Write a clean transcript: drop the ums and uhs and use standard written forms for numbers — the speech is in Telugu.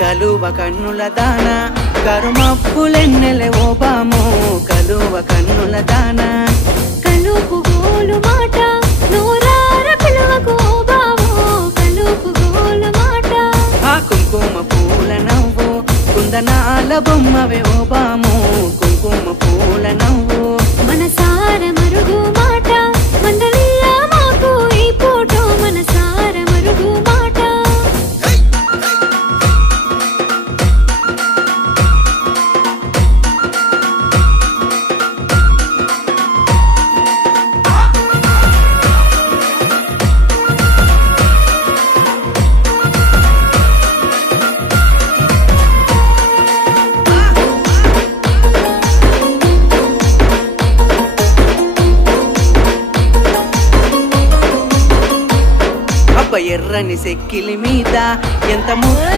కలువ కన్నుల దాన కరుమప్పులెన్నెలే ఓ బాము కలువ కన్నుల దాన కలుపు గోలు మాట నూరార పిలువకు ఓ బావో కలుపు గోలు మాట ఆ కుంకుమ పూల నవ్వు కుందనాల బొమ్మవే ఓ బాము కుంకుమ పూల నవ్వు మనసార మరుగు మాట మందలియ మాకు ఈ ఫోటో మనసార మరుగు మాట ఎర్రని సెక్కిలి మీద ఎంత